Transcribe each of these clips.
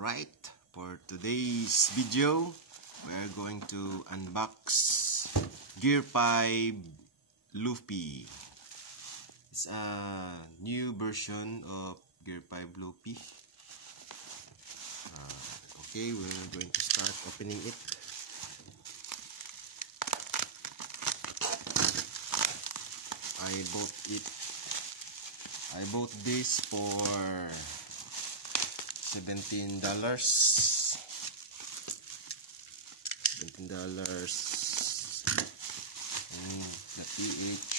Alright, for today's video, we're going to unbox Gear 5 Luffy. It's a new version of Gear 5 Luffy. Okay, we're going to start opening it. I bought this for $17. And the PH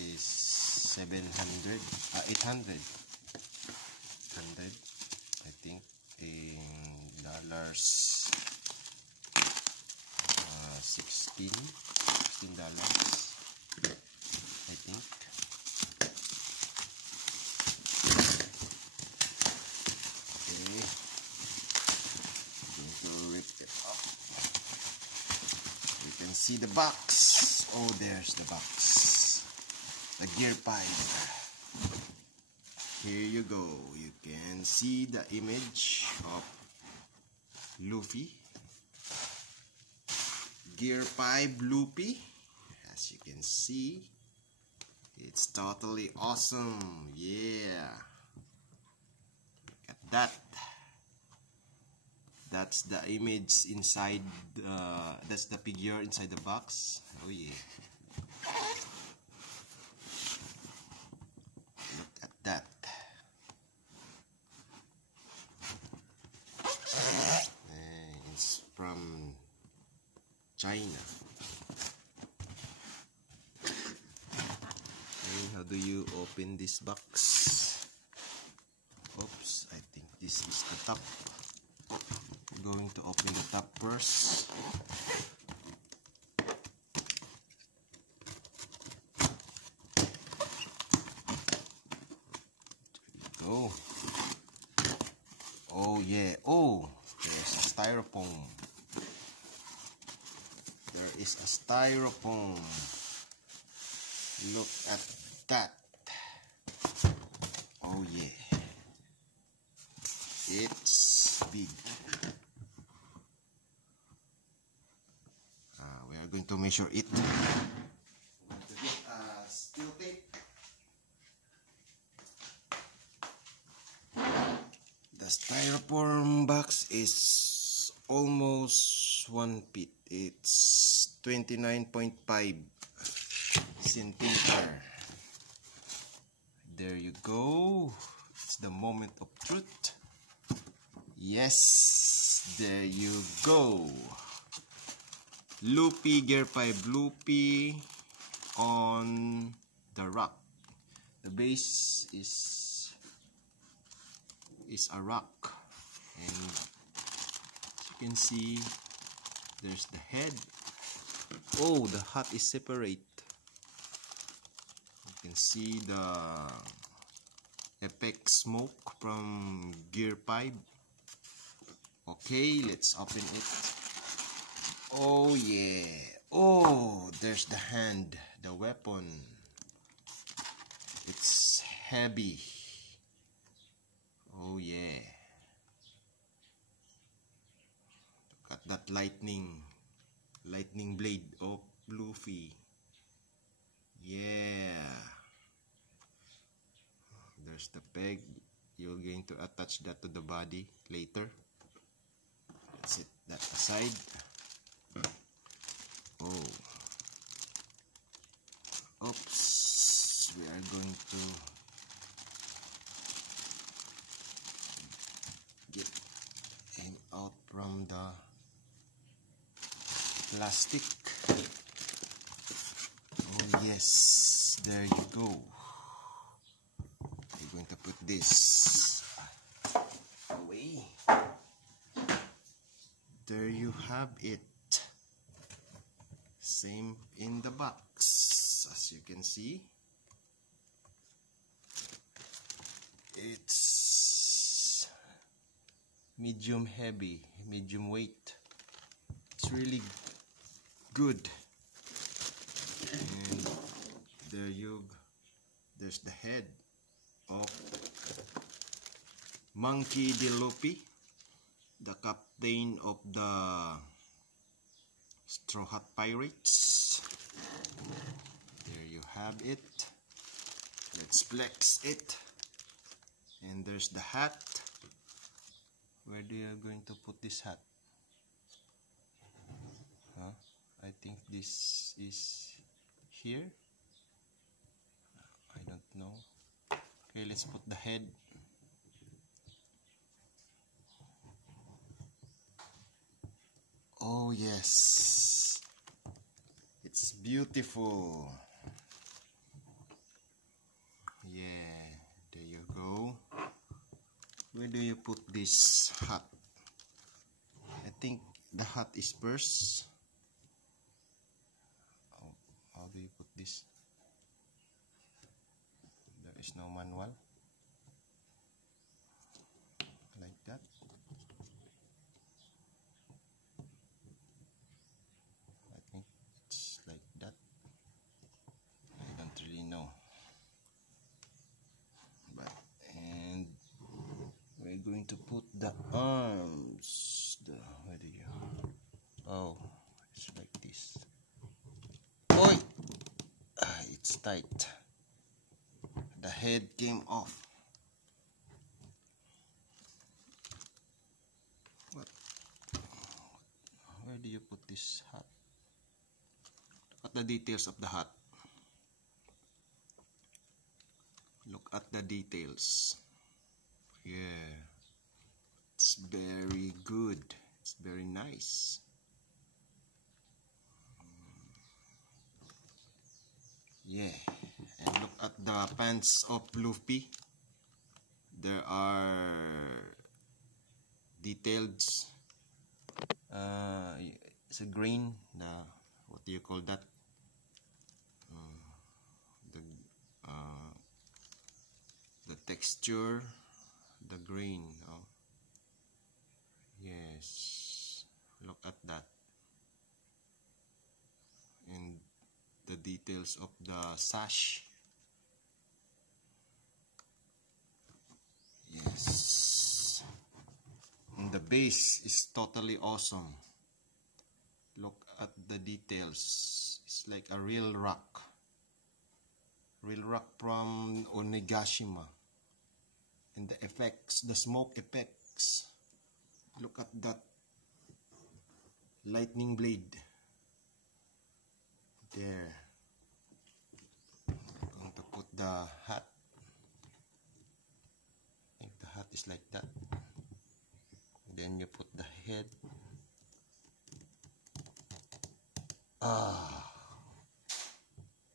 is 700, 800, I think, in dollars, $16, I think. You can see the box. Oh, there's the box. The Gear 5. Here you go. You can see the image of Luffy. Gear 5 Luffy. As you can see, it's totally awesome. Yeah. Look at that. That's the image inside, that's the figure inside the box. Oh yeah. Look at that. It's from China. Okay, how do you open this box? Oops, I think this is the top. Going to open the top first. There we go. Oh yeah. Oh, there's a styrofoam. There is a styrofoam. Look at that. Oh yeah. It's big. We are going to measure it. To get a steel tape. The styrofoam box is almost 1 feet. It's 29.5 centimeter. There you go. It's the moment of truth. Yes, there you go. Luffy, Gear 5 Luffy on the rock. The base is a rock, and as you can see, there's the head. Oh, the hat is separate. You can see the epic smoke from Gear 5. Okay, let's open it. Oh yeah. Oh, there's the hand, the weapon. It's heavy. Oh yeah. Look at that lightning blade of Luffy. Yeah. There's the peg. You're going to attach that to the body later. Let's set that aside. Oh. Oops. We are going to get him out from the plastic. Oh yes. There you go. We're going to put this away. There you have it. Same in the box, as you can see. It's medium heavy, medium weight. It's really good. And there's the head of Monkey D. Luffy. the captain of the Straw Hat Pirates. There you have it. Let's flex it. And there's the hat. Where do you going to put this hat? Huh? I think this is here. I don't know. Okay, let's put the head. Oh yes, it's beautiful. Yeah, there you go. Where do you put this hat? I think the hat is first. Oh, how do you put this? There is no manual. Like that. I think it's like that. I don't really know. But, and we're going to put the arms. Where do you? Oh, it's like this. Oi! It's tight. The head came off. What? Where do you put this hat? Look at the details of the hat. Look at the details. Yeah. It's very good. It's very nice. Yeah. And look at the pants of Luffy. There are details. It's a green. What do you call that? The texture, the green. Oh. Yes. Look at that. And the details of the sash. Yes. And the base is totally awesome. Look at the details. It's like a real rock. Real rock from Onigashima. And the effects, the smoke effects. Look at that lightning blade. There. I'm going to put the hat. I think the hat is like that. Then you put the head.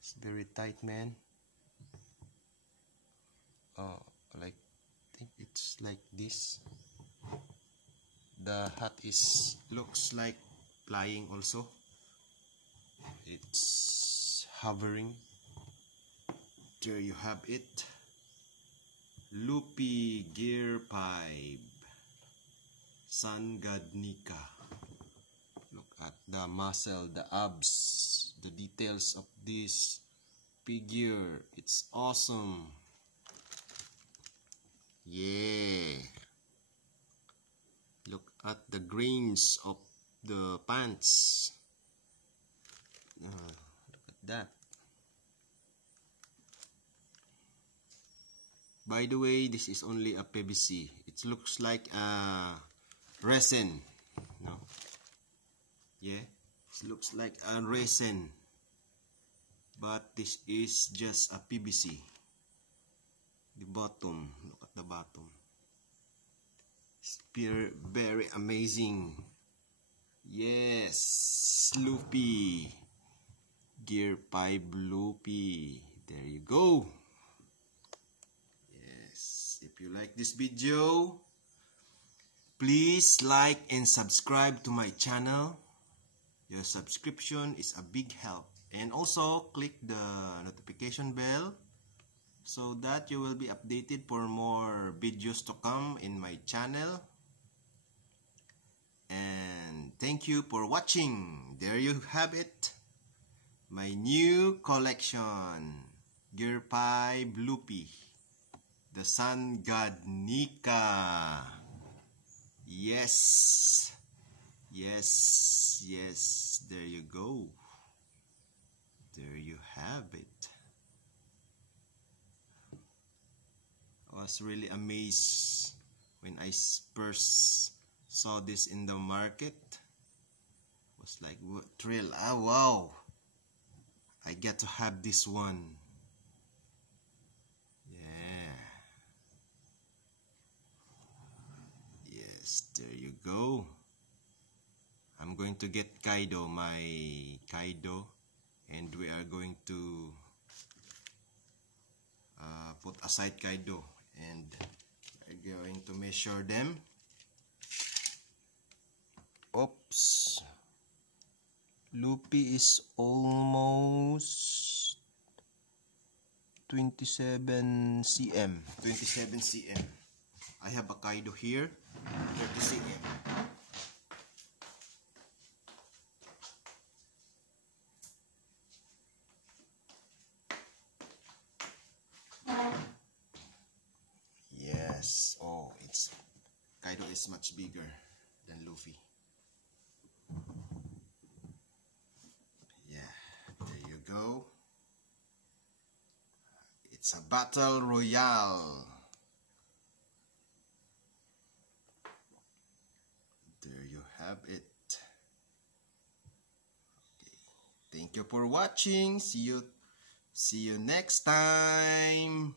It's very tight, man. Like, I think it's like this. The hat looks like flying also. It's hovering. There you have it. Luffy Gear Pipe Sun God Nika. Look at the muscle, the abs, the details of this figure. It's awesome. Yeah. Look at the grains of the pants. Look at that. By the way, this is only a PVC. It looks like a resin. No? Yeah, it looks like a resin. But this is just a PVC. The bottom, look at the bottom. It's very amazing. Yes, Luffy. Gear Pipe Luffy. There you go. Yes, if you like this video, please like and subscribe to my channel. Your subscription is a big help. And also click the notification bell so that you will be updated for more videos to come in my channel. And thank you for watching. There you have it. My new collection. Gear Pipe Luffy. The Sun God Nika. Yes. Yes. Yes. Yes. There you go. There you have it. I was really amazed when I first saw this in the market. It was like thrill. Ah, wow. I get to have this one. Yeah. Yes, there you go. I'm going to get Kaido, my Kaido, and we are going to put aside Kaido, and we're going to measure them. Oops. Luffy is almost 27 cm. 27 cm. I have a Kaido here, 30 cm. Yes. Oh, Kaido is much bigger than Luffy. Yeah, there you go. It's a battle royale. There you have it. Okay. Thank you for watching. See you next time.